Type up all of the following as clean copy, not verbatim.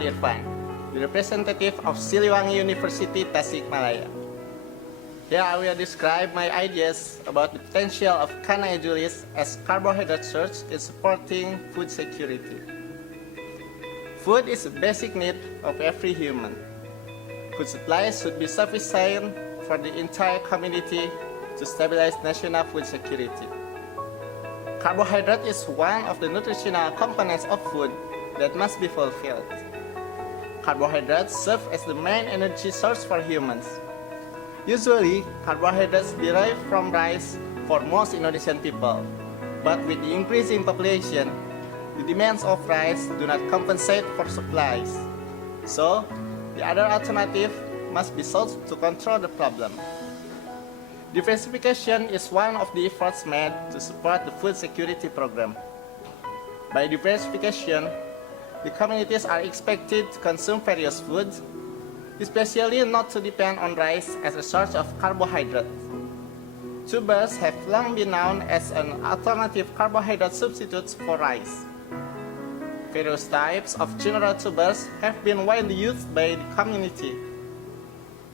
Muhammad Irfan, the representative of Siliwangi University, Tasikmalaya. Here I will describe my ideas about the potential of Canna edulis as carbohydrate source in supporting food security. Food is a basic need of every human. Food supplies should be sufficient for the entire community to stabilize national food security. Carbohydrate is one of the nutritional components of food that must be fulfilled. Carbohydrates serve as the main energy source for humans. Usually, carbohydrates derive from rice for most Indonesian people, but with the increasing population, the demands of rice do not compensate for supplies. So, the other alternative must be sought to control the problem. Diversification is one of the efforts made to support the food security program. By diversification, the communities are expected to consume various foods, especially not to depend on rice as a source of carbohydrate. Tubers have long been known as an alternative carbohydrate substitute for rice. Various types of general tubers have been widely used by the community.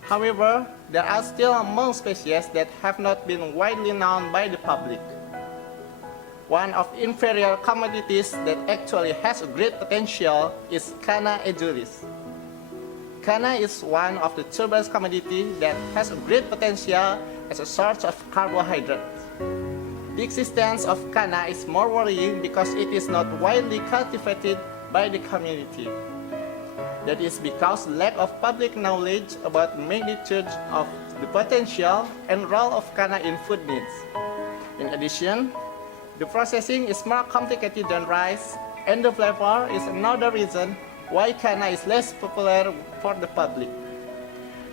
However, there are still among species that have not been widely known by the public. One of inferior commodities that actually has a great potential is Canna edulis. Canna is one of the tuberous commodity that has a great potential as a source of carbohydrate. The existence of canna is more worrying because it is not widely cultivated by the community. That is because lack of public knowledge about the magnitude of the potential and role of canna in food needs. In addition, the processing is more complicated than rice, and the flavor is another reason why canna is less popular for the public.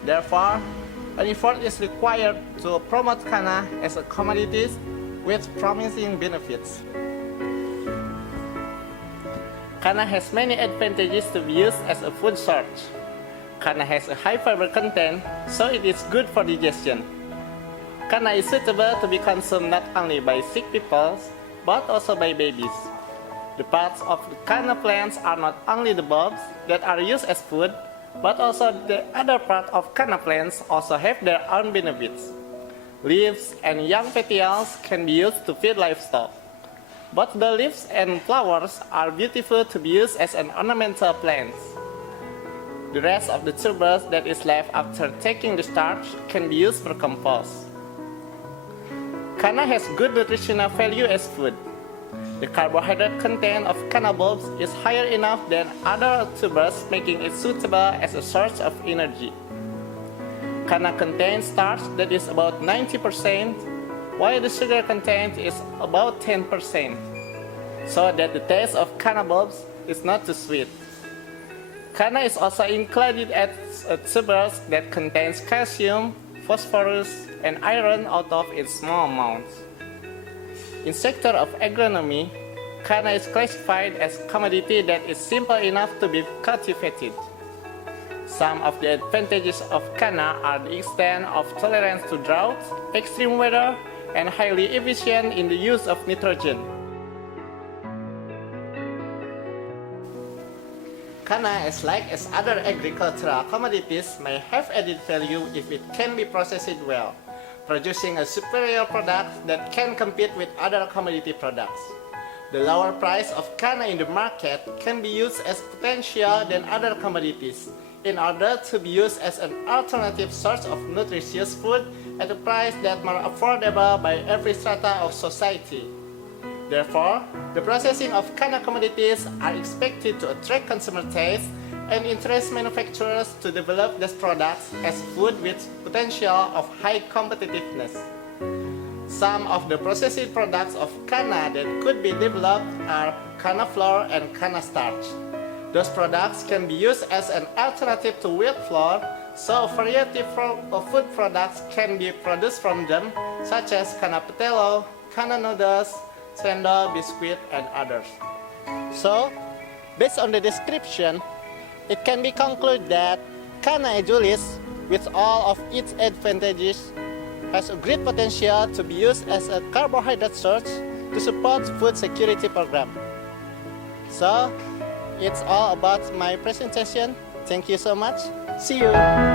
Therefore, an effort is required to promote canna as a commodity with promising benefits. Canna has many advantages to be used as a food source. Canna has a high fiber content, so it is good for digestion. Canna is suitable to be consumed not only by sick people, but also by babies. The parts of the canna plants are not only the bulbs that are used as food, but also the other part of canna plants also have their own benefits. Leaves and young petioles can be used to feed livestock. Both the leaves and flowers are beautiful to be used as an ornamental plant. The rest of the tubers that is left after taking the starch can be used for compost. Canna has good nutritional value as food. The carbohydrate content of canna bulbs is higher enough than other tubers, making it suitable as a source of energy. Canna contains starch that is about 90%, while the sugar content is about 10%, so that the taste of canna bulbs is not too sweet. Canna is also included as a tuber that contains calcium, phosphorus, and iron out of its small amounts. In sector of agronomy, canna is classified as commodity that is simple enough to be cultivated. Some of the advantages of canna are the extent of tolerance to drought, extreme weather, and highly efficient in the use of nitrogen. Canna, as other agricultural commodities, may have added value if it can be processed well, producing a superior product that can compete with other commodity products. The lower price of canna in the market can be used as potential than other commodities in order to be used as an alternative source of nutritious food at a price that more affordable by every strata of society. Therefore, the processing of canna commodities are expected to attract consumer taste and interest manufacturers to develop these products as food with potential of high competitiveness. Some of the processed products of canna that could be developed are canna flour and canna starch. Those products can be used as an alternative to wheat flour, so a variety of food products can be produced from them, such as canna petelo, canna noodles, cendol, biscuit, and others. So, based on the description, it can be concluded that Canna edulis, with all of its advantages, has a great potential to be used as a carbohydrate source to support food security program. So, It's all about my presentation. Thank you so much. See you.